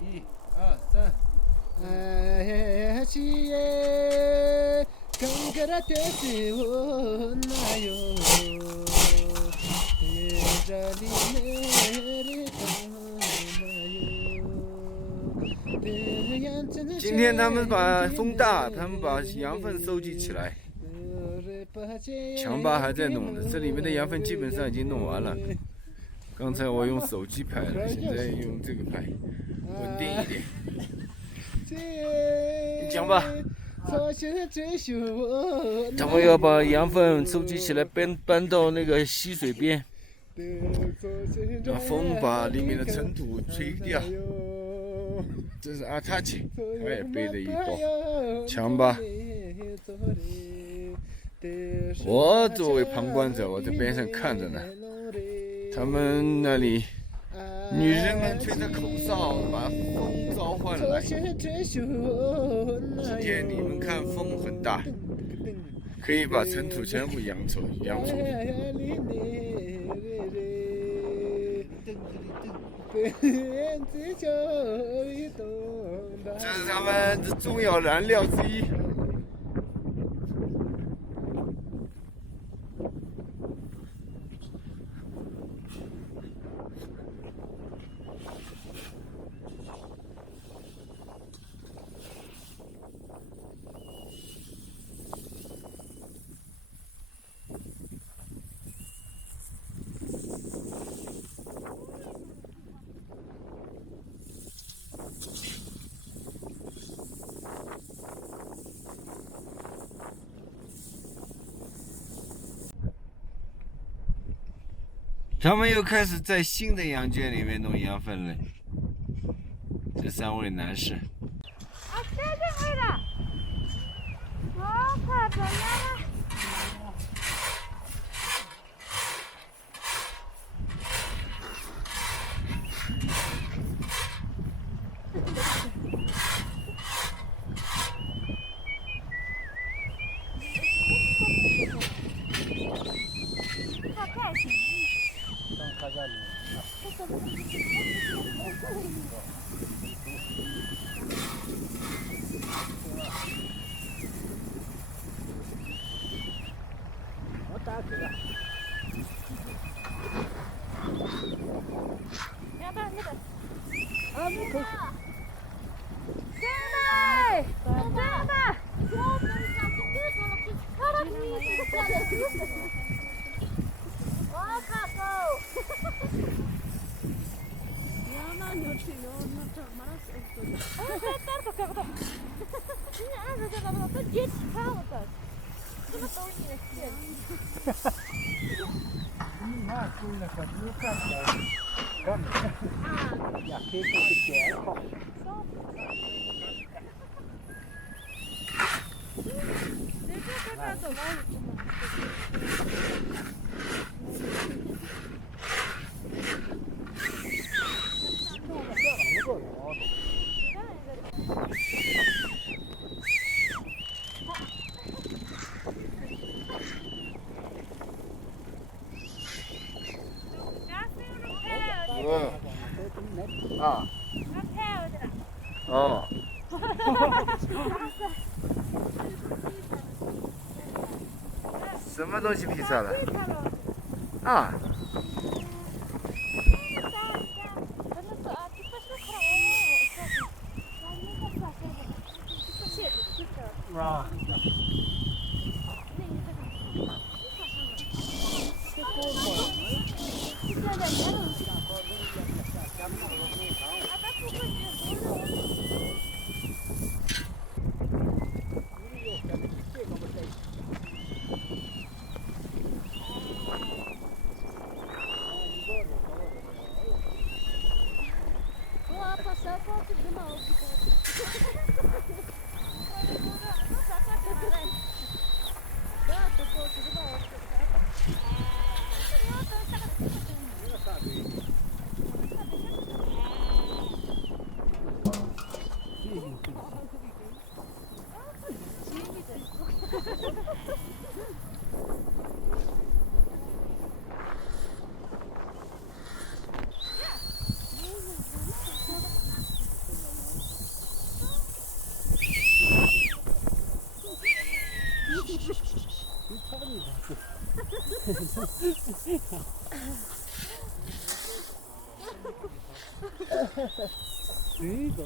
一、二、三。哎，西耶，刚格拉特西我那哟，这里美丽今天他们把风大，他们把羊粪收集起来。强巴还在弄呢，这里面的羊粪基本上已经弄完了。刚才我用手机拍的，现在用这个拍，稳定一点。你讲吧。他们要把羊粪收集起来，搬到那个溪水边，让风把里面的尘土吹掉。这是阿塔奇，他也背着一包强巴。我作为旁观者，我在边上看着呢。他们那里女人们吹着口哨，把风召唤来。今天你们看风很大，可以把尘土全部扬走。这是他们的重要燃料之一。他们又开始在新的羊圈里面弄羊粪了。这三位男士。啊，这回了！哦，快怎么了？哦。什么东西披萨了？啊。 그러니까.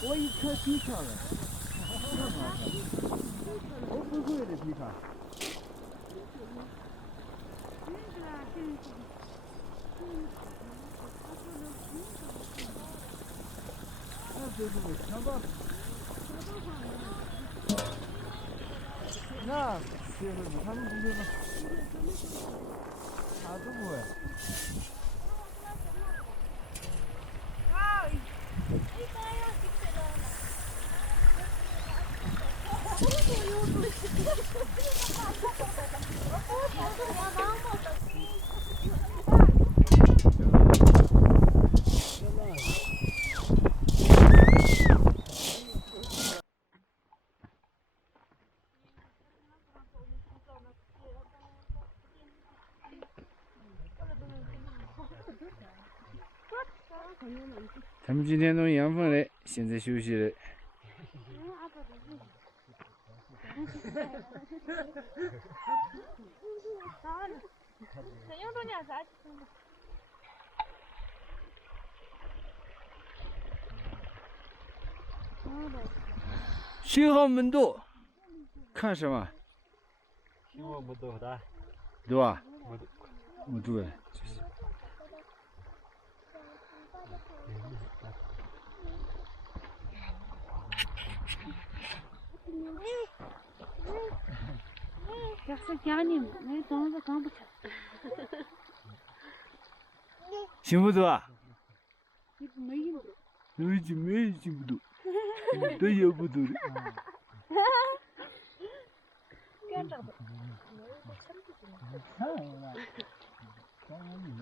我一颗皮条了，我不会的皮条。那就是我强吧。那就是他们不会吗？他都不会。他们今天弄羊粪来，现在休息了。信号门多，看什么？信号没多大，对吧？没对。要是家里那东西刚不吃。行不多啊？没有。没行不多，都有不多的。干着的。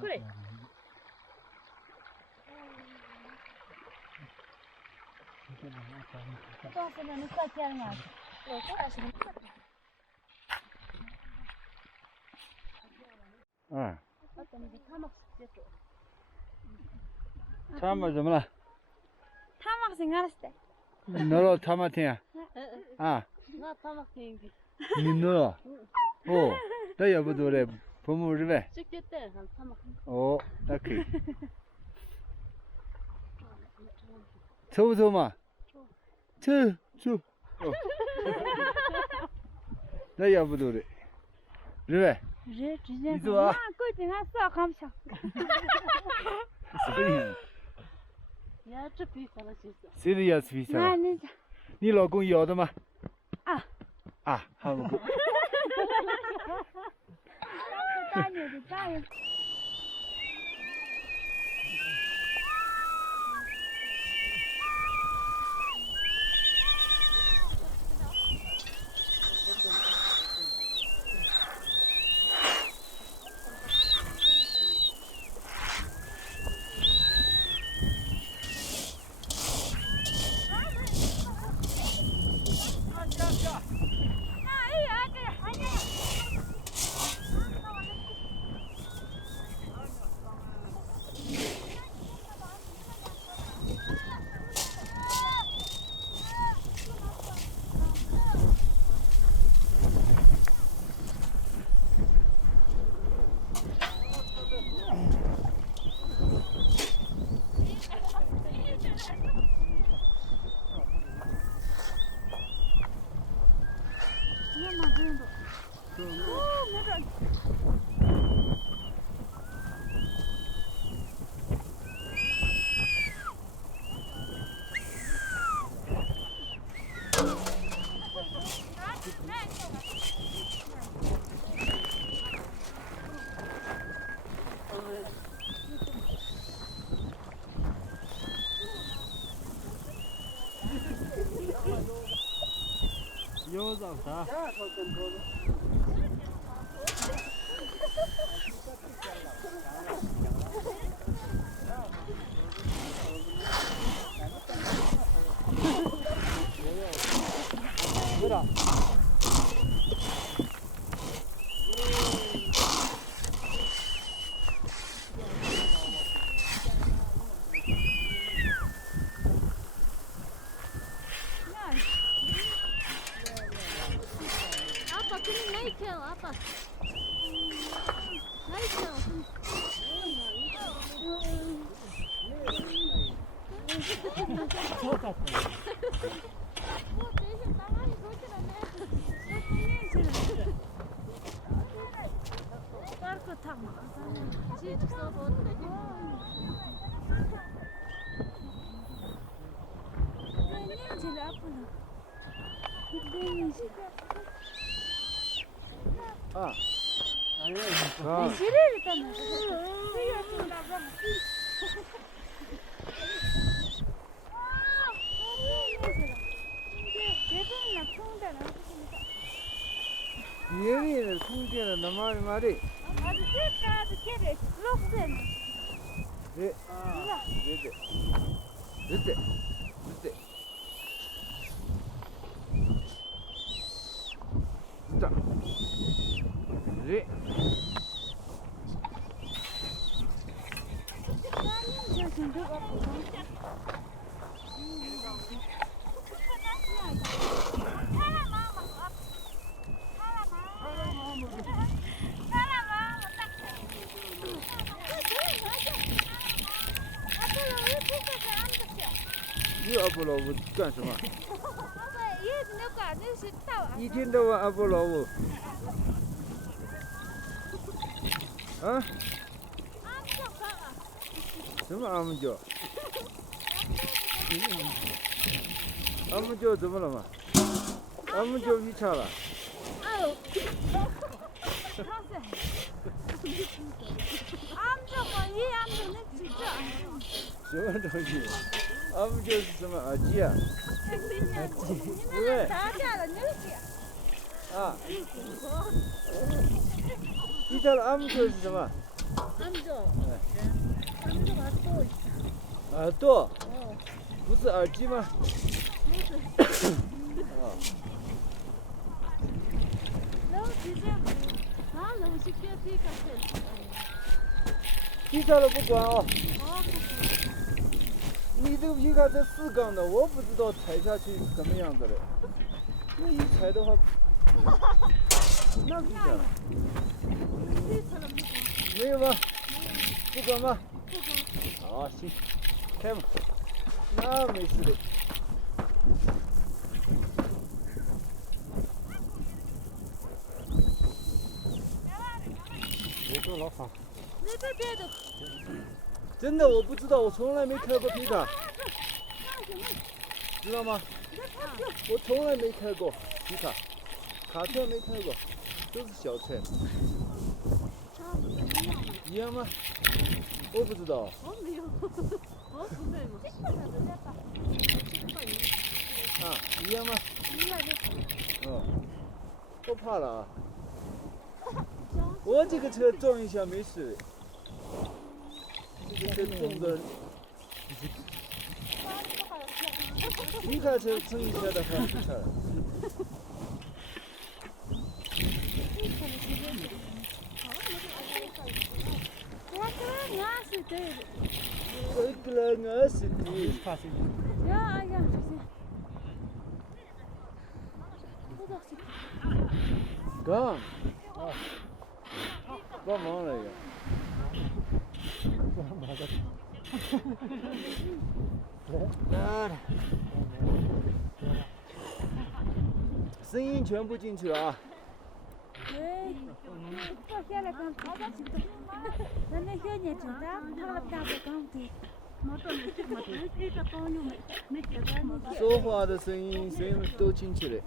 对。到时候你快点嘛，我过来是。嗯。我怎么他们接走？他们怎么了？他们是俺的。拿了他们听啊？那他们听的。你拿了？哦，那也不多嘞，父母是呗？这个带上他们。哦，那可以。抽不抽嘛？抽。哦。那也不多嘞，是呗？是直接。你走啊？过去俺啥看不上。什么意思？也这比啥了就是。谁的也吃披萨？你老公要的吗？啊，还不够。大牛的大牛。很多。哦，没准。有啥啥？Apa kini naik ke apa? Naik ke? Ah. 얘는 통제는 너무 말이. 네. 됐대. 됐다. 네.你阿波罗夫干什么？一天到晚阿波罗夫。啊？什么阿姆酒？阿姆酒怎么了嘛？阿姆酒劈叉了。什么东西？阿姆酒是什么？耳机啊？对不对？啊。劈叉的阿姆酒是什么？耳朵？不是耳机吗？劈叉了不管哦。你这个皮卡这4缸的，我不知道踩下去是什么样子的。那一踩的话，那不行。没有吗？不管吗？好，行，开吧。那没事的。别做老好。真的我不知道，我从来没开过皮卡，知道吗？我从来没开过皮卡，卡车没开过，都是小车。一样吗？我不知道。啊，一样吗？哦，我怕了啊。我这个车撞一下没事。这个重的，皮卡车蹭一下的话是差了。这个人是的。刚，帮忙了呀。声音全部进去了啊！到现在刚跑到去的，那小年长大，他们大不刚的。说话的声音都听起来。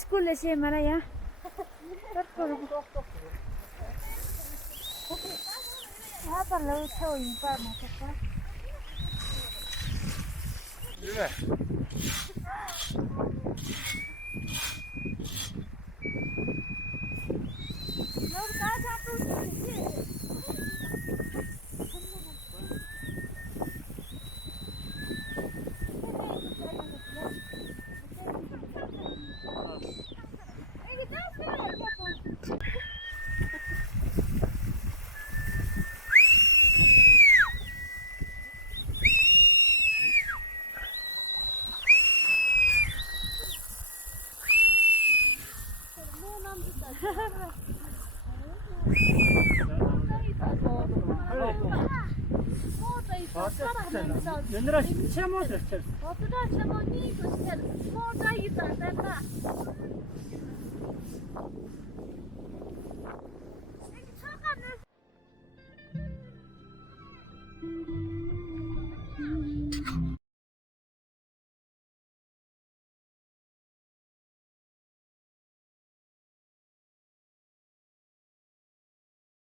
स्कूल से हमारा यहाँ यहाँ पर लोग छो इन पर ना सकता लोग कहाँ जाते हैं Yendiler çem oldu.